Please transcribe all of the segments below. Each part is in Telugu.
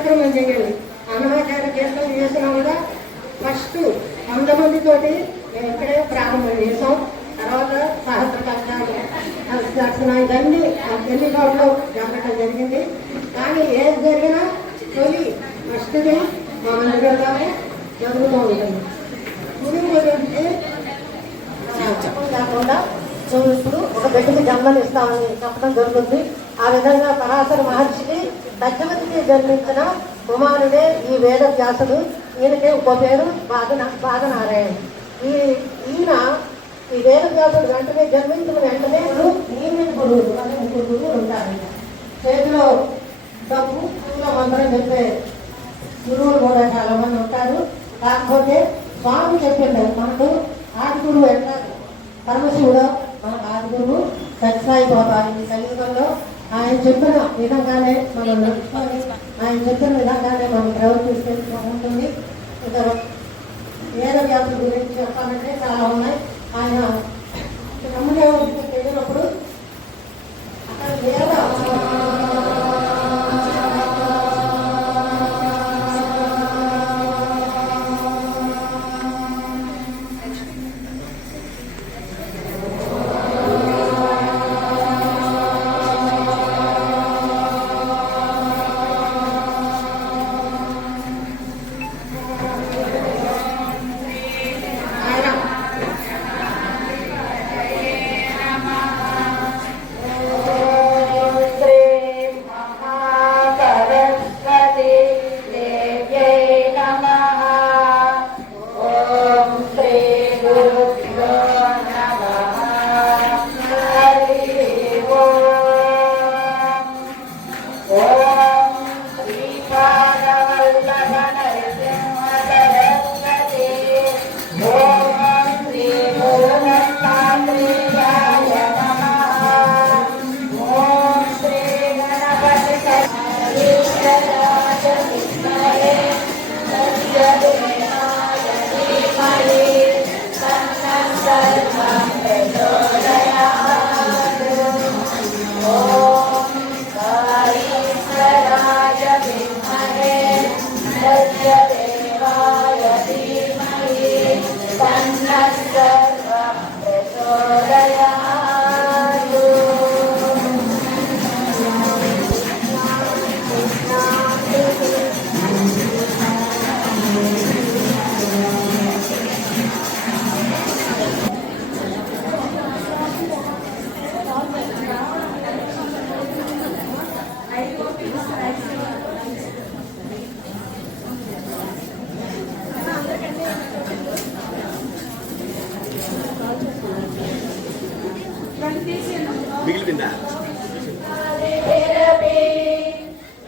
కార్యక్రమం చేయాలి అన్నమాచార్య కీర్తన చేసినా కూడా ఫస్ట్ వంద మందితోటి మేము ఇక్కడే ప్రారంభం చేసాం తర్వాత సహస్ర కష్టాలు దర్శనం ఇవన్నీ ఎన్నికల్లో జరగడం జరిగింది. కానీ ఏది జరిగినా తొలి ఫస్ట్ది మా మందిరంలోనే జరుగుతూ ఉంటుంది. గుడి గురించి చెప్పడం కాకుండా సో ఇప్పుడు ఒక బిడ్డకి జన్మలు ఇస్తామని చెప్పడం జరుగుతుంది. ఆ విధంగా పరాశర మహర్షికి దక్షమతికి జన్మించిన కుమారుడే ఈ వేద వ్యాసుడు. ఈయనకి ఒక పేరు బాధన బాధనారాయణ. ఈ ఈయన ఈ వేద వ్యాసుడు వెంటనే జన్మించిన వెంటనే ఈయన గురువులు అంటే ముగ్గురు గురువులు ఉంటారు చేతిలో డబ్బు పూల మంత్రం చెప్పే గురువులు కూడా చాలా మంది ఉంటారు. కాకపోతే స్వామి చెప్పిండు మనకు ఆది గురువు ఎట్లా? పరమశివుడు మనకు ఆది గురువు సత్సాయిపోతారు ఈ కలియుగంలో ఆయన చెప్పిన విధంగానే మనం నడుచుకొని ఆయన చెప్పిన విధంగానే మనం ప్రవర్తిస్తే ఉంటుంది. ఇక వేద వ్యాధుల గురించి చెప్పాలంటే చాలా ఉన్నాయి. ఆయన బ్రహ్మదేవుడికి వెళ్ళినప్పుడు అక్కడ వేద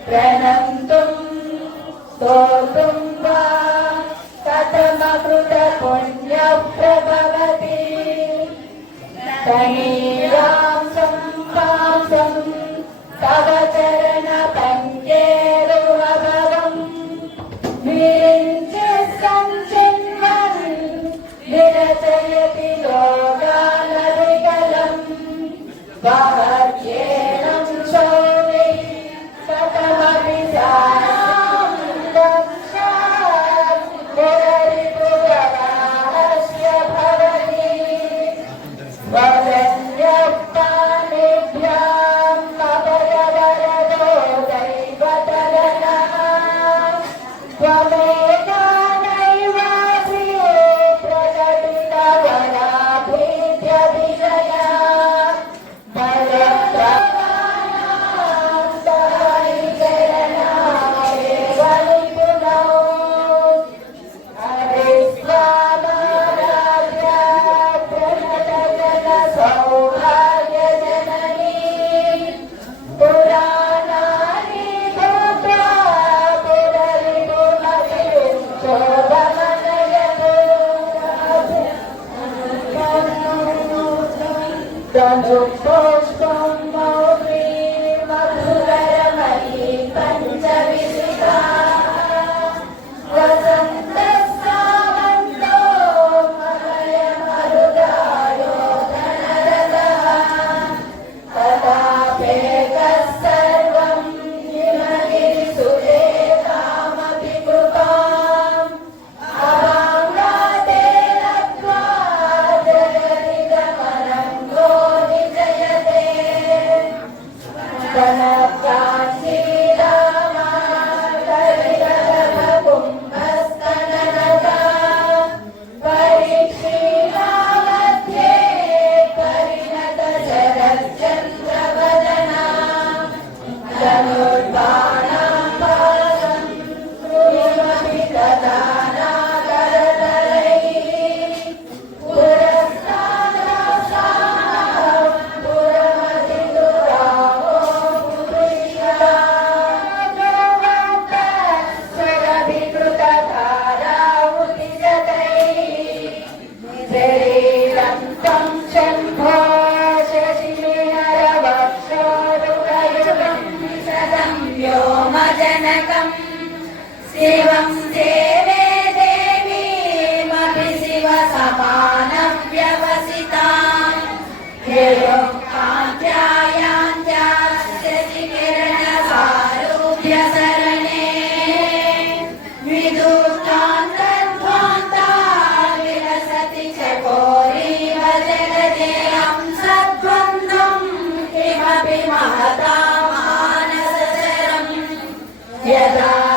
प्रणन्तुं स्तोतुं वा कथमकृत पुण्यप्रभवति तनीयां सम्पासं तव चरण पङ्केरुवभवम् विरिञ्च सञ्चिन्वन् विरचयति लोकानविकलम् だ。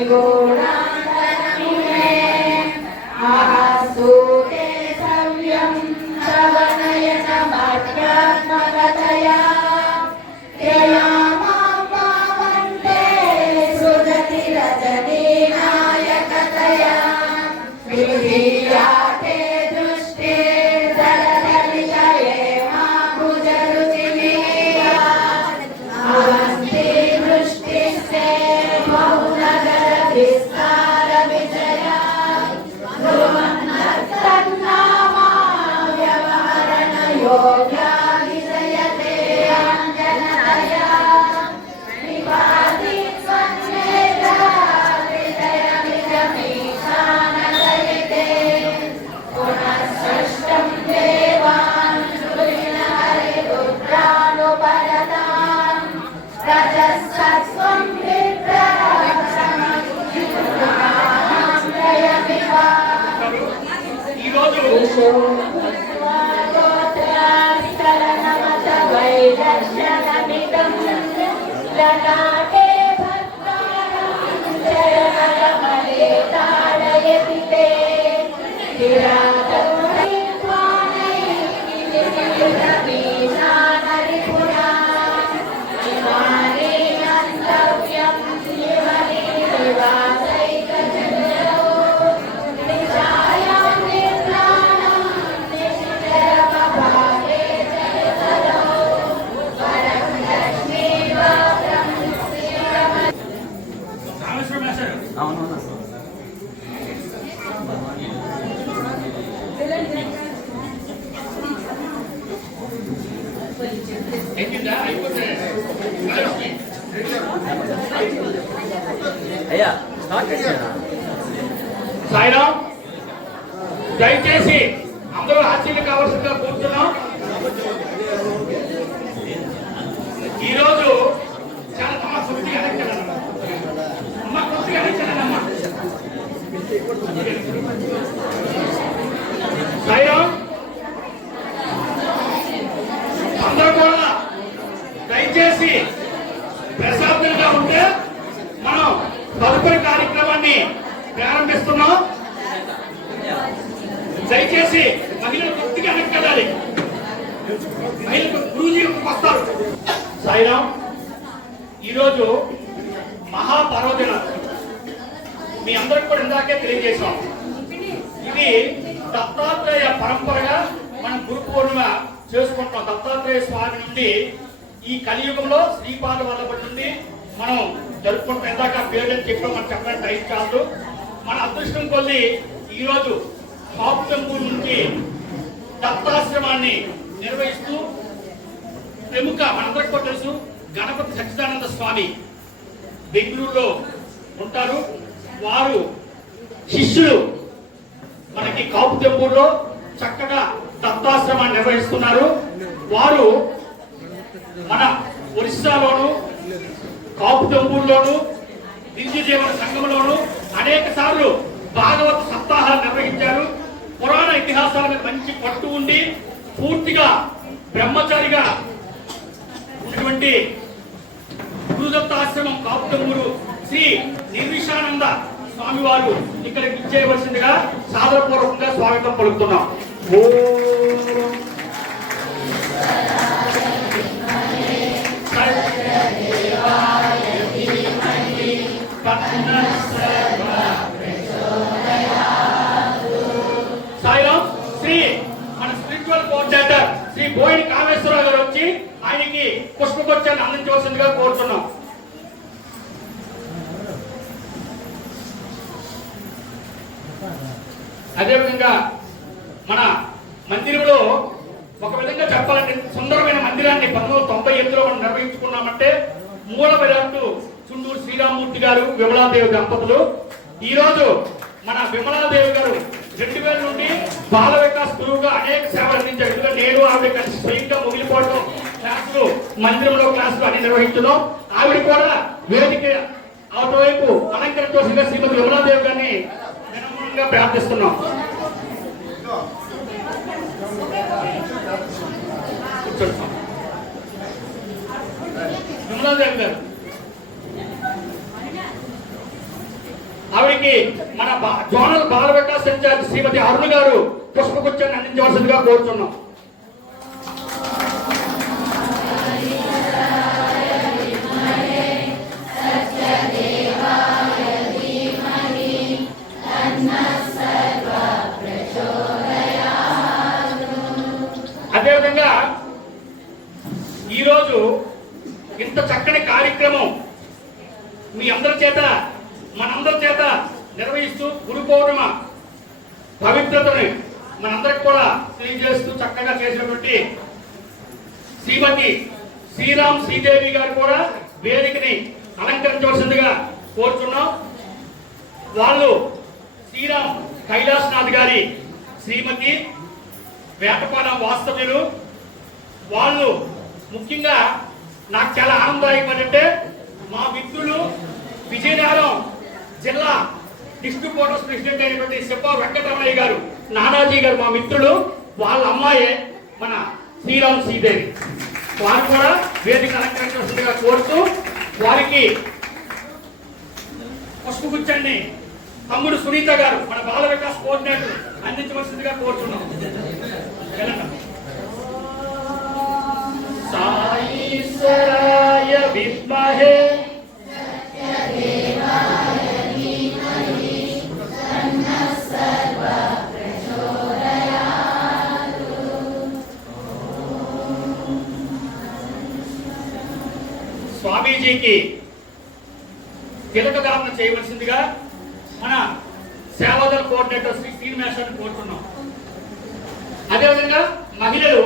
Diego. ఈరోజు వైదర్శనమిదం దయచేసి ప్రశాంతంగా ఉంటే మనం తదుపరి కార్యక్రమాన్ని ప్రారంభిస్తున్నాం. దయచేసి మహిళలు కొద్దిగా వెనక్కి మహిళలు గురూజీ వస్తారు. సాయిరామ్ ఈరోజు మహాపర్వదినం. మీ అందరికి కూడా ఇందాకే తెలియజేశాం. ఇది దత్తాత్రేయ పరంపరగా మనం గురు పూర్ణిమ చేసుకుంటున్నాం దత్తాత్రేయ స్వామి నుండి ఈ కలియుగంలో శ్రీపాద వల్ల నుండి మనం జరుపుకుంటాం ఇందాక పేరు చెప్పడం మనం చెప్పడం టైం కాదు. మన అదృష్టం కొద్ది ఈరోజు హాప్ టెంపుల్ నుంచి దత్తాశ్రమాన్ని నిర్వహిస్తూ ప్రముఖ మనందరికీ కూడా తెలుసు గణపతి సచ్చిదానంద స్వామి బెంగళూరులో ఉంటారు. వారు శిష్యులు మనకి కాపు టెంపుల్లో చక్కగా దత్తాశ్రమాన్ని నిర్వహిస్తున్నారు. వారు మన ఒరిస్సాలోను కాపు టెంపుల్లోను హిందూ జీవన సంఘంలోను అనేక సార్లు భాగవత సప్తాహాలు నిర్వహించారు. పురాణ ఇతిహాసాల మీద మంచి పట్టు ఉండి పూర్తిగా బ్రహ్మచారిగా ఉన్నటువంటి గురుదత్త ఆశ్రమం కాపుటమురు శ్రీ నిర్విషానంద స్వామి వారు ఇక్కడికి ఇచ్చేయవలసిందిగా సాదరపూర్వకంగా స్వాగతం పలుకుతున్నాం. ఓ Hallelujah. అవతవైపు అలంకరించవలసిందిగా శ్రీమతి విమలాదేవి గారిని వినమ్రంగా ప్రార్థిస్తున్నాం. విమలాదేవి గారు ఆవిడికి మన బా- జోనల్ బాల వికాస్ ఇన్ఛార్జ్ శ్రీమతి అరుణ్ గారు పుష్పగుచ్చాన్ని అందించవలసిందిగా కోరుతున్నాం చేత మనందరి చేత నిర్వహిస్తూ గురు పౌర్ణమ పవిత్రతని మనందరికి కూడా తెలియజేస్తూ చక్కగా చేసినటువంటి శ్రీమతి శ్రీరామ్ శ్రీదేవి గారు కూడా వేదికని అలంకరించవలసిందిగా కోరుతున్నాం. వాళ్ళు శ్రీరామ్ కైలాసనాథ్ గారి శ్రీమతి వేటపాలెం వాస్తవ్యులు. వాళ్ళు ముఖ్యంగా నాకు చాలా ఆనందదాయకం అంటే మా మిత్రులు విజయనగరం జిల్లా డిస్ట్రిక్ట్ కోటర్స్ ప్రెసిడెంట్ అయినటువంటి సిప్ప వెంకటరమణయ్య గారు నానాజీ గారు మా మిత్రులు వాళ్ళ అమ్మాయే మన శ్రీరామ్ శ్రీదేవి. వారు కూడా వేదిక అలంకరించవలసిందిగా కోరుతూ వారికి పుష్పగుచ్చాన్ని తమ్ముడు సునీత గారు మన బాల వికాస్ కోఆర్డినేటర్ అందించవలసిందిగా కోరుతున్నాం. కమిటీకి కీలక ధారణ చేయవలసిందిగా మన సేవాదల కోఆర్డినేటర్ శ్రీ శ్రీనివాసాన్ని కోరుతున్నాం. అదేవిధంగా మహిళలు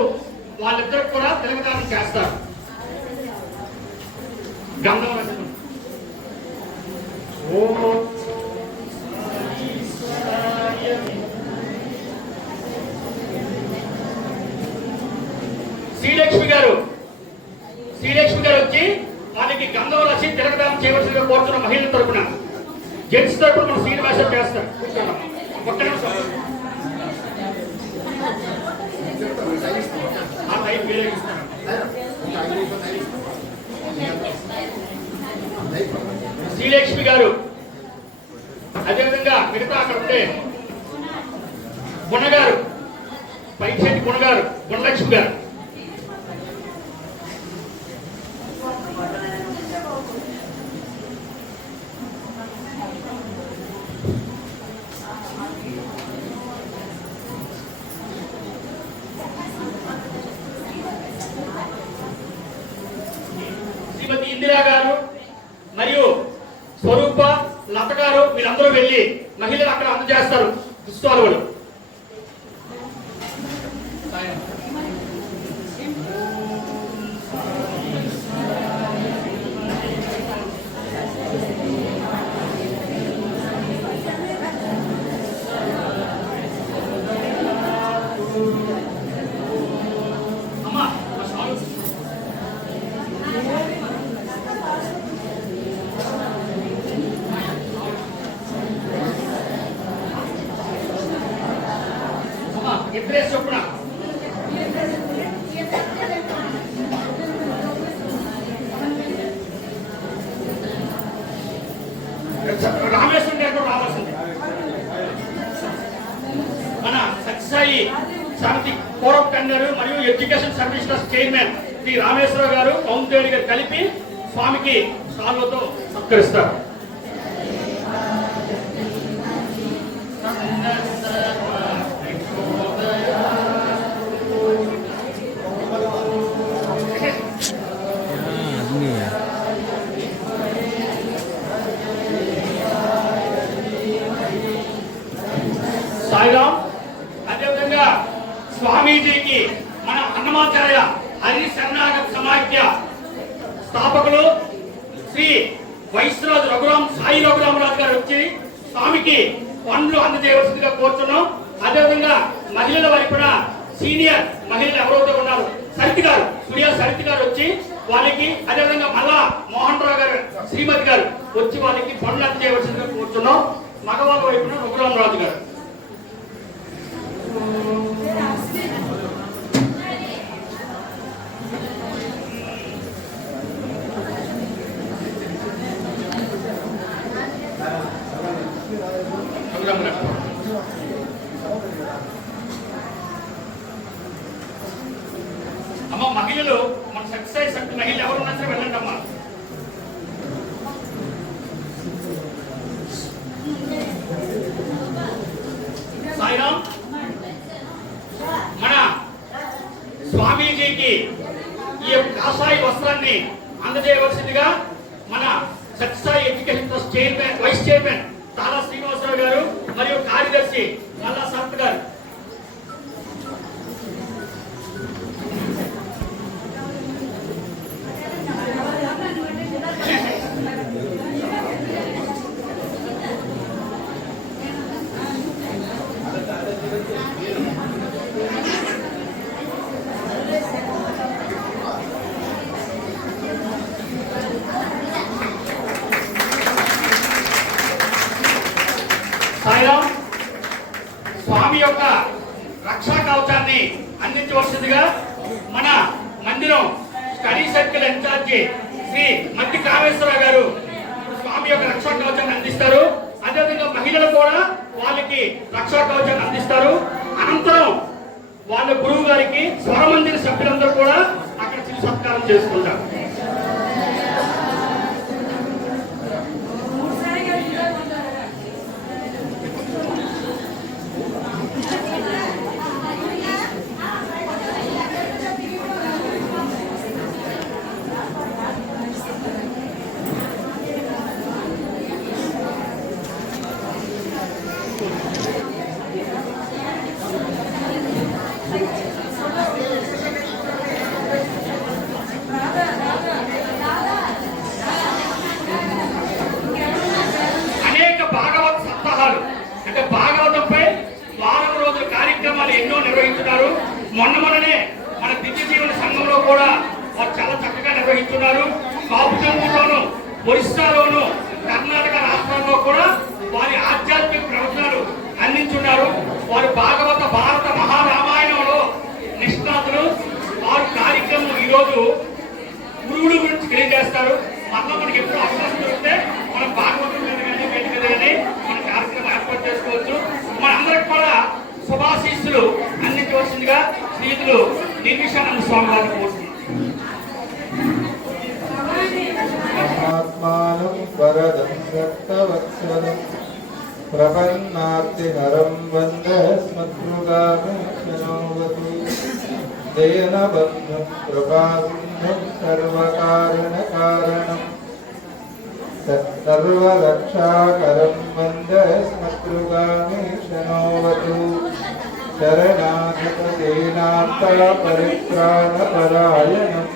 వాళ్ళిద్దరు కూడా తిలకధారణ చేస్తారు. గంధం శ్రీలక్ష్మి గారు శ్రీలక్ష్మి గారు గంధం రచి తిలకదానం చేయవలసిందిగా కోరుతున్న మహిళల తరపున జెంట్స్ తరపున మన శ్రీనివాసం చేస్తారు. ఒక్క నిమిషం. ఆ టైం శ్రీలక్ష్మి గారు అదేవిధంగా మిగతా అక్కడ ఉండే గుణగారు పైచేటి గుణగారు గుణలక్ష్మి గారు శ్రీమతి ఇందిరా గారు మరియు స్వరూప లత గారు వీళ్ళందరూ వెళ్ళి మహిళలు అక్కడ అందజేస్తారు పుస్తకాలు సత్యసాయి సమితి పూర్వ కన్వీనర్ మరియు education service trust chairman Shri Rameshwararao గారు పవన్ గారు కలిపి స్వామికి సాల్వతో సత్కరిస్తారు సాయిరాం అదేవిధంగా స్వామీజీకి మన అన్నమాచార్య హరి శరణాగత సమాఖ్య స్థాపకులు శ్రీ వైశ్వరాజు రఘురాం సాయి రఘురామరాజు గారు వచ్చి ఆమెకి పనులు అందజేయవలసిందిగా కోరుతున్నాం. అదేవిధంగా మహిళల వైపున సీనియర్ మహిళలు ఎవరైతే ఉన్నారు సరిత్ గారు సుడియా సరిత్ గారు వచ్చి వాళ్ళకి అదేవిధంగా మళ్ళా మోహన్ రావు గారు శ్రీమతి గారు వచ్చి వాళ్ళకి పనులు అందజేయవలసిందిగా కోరుతున్నాం. మగవాళ్ళ వైపున రఘురామరాజు గారు రఘురామ గారు అమ్మ మహిళలు మన సక్సెస్ శక్తి మహిళలు ఎవరు ఉన్నా సరే వెళ్ళండి అమ్మా సాయిరామ్ మన స్వామీజీకి ఈ యొక్క వస్త్రాన్ని అందజేయవలసిందిగా మన Satsai education trust chairman vice chairman Tala Srinivasarao గారు మరియు కార్యదర్శి మల్లా సంత్ గారు సాయిరామ్ స్వామి యొక్క రక్షా కవచాన్ని అందించవలసిందిగా మన మందిరం స్టడీ సర్కిల్ ఇన్ఛార్జి శ్రీ మట్టి కామేశ్వరరావు గారు స్వామి యొక్క రక్షా కవచాన్ని అందిస్తారు. అదేవిధంగా మహిళలు కూడా వాళ్ళకి రక్షా కవచాన్ని అందిస్తారు. అనంతరం వాళ్ళ గురువు గారికి స్వరమందిర సభ్యులందరూ కూడా అక్కడ చిరు సత్కారం చేసుకుంటారు. पद्मानं वरदं रक्तवत्सलं प्रपन्नार्तिहरं वन्दे स्मद्रुगामिक्षणोवतु जयनबन्धं कृपासिन्धं सर्वकारणकारणं सर्वरक्षाकरं वन्दे स्मद्रुगामिक्षणोवतु शरणागतदेनात्ता परित्राणपरायणम्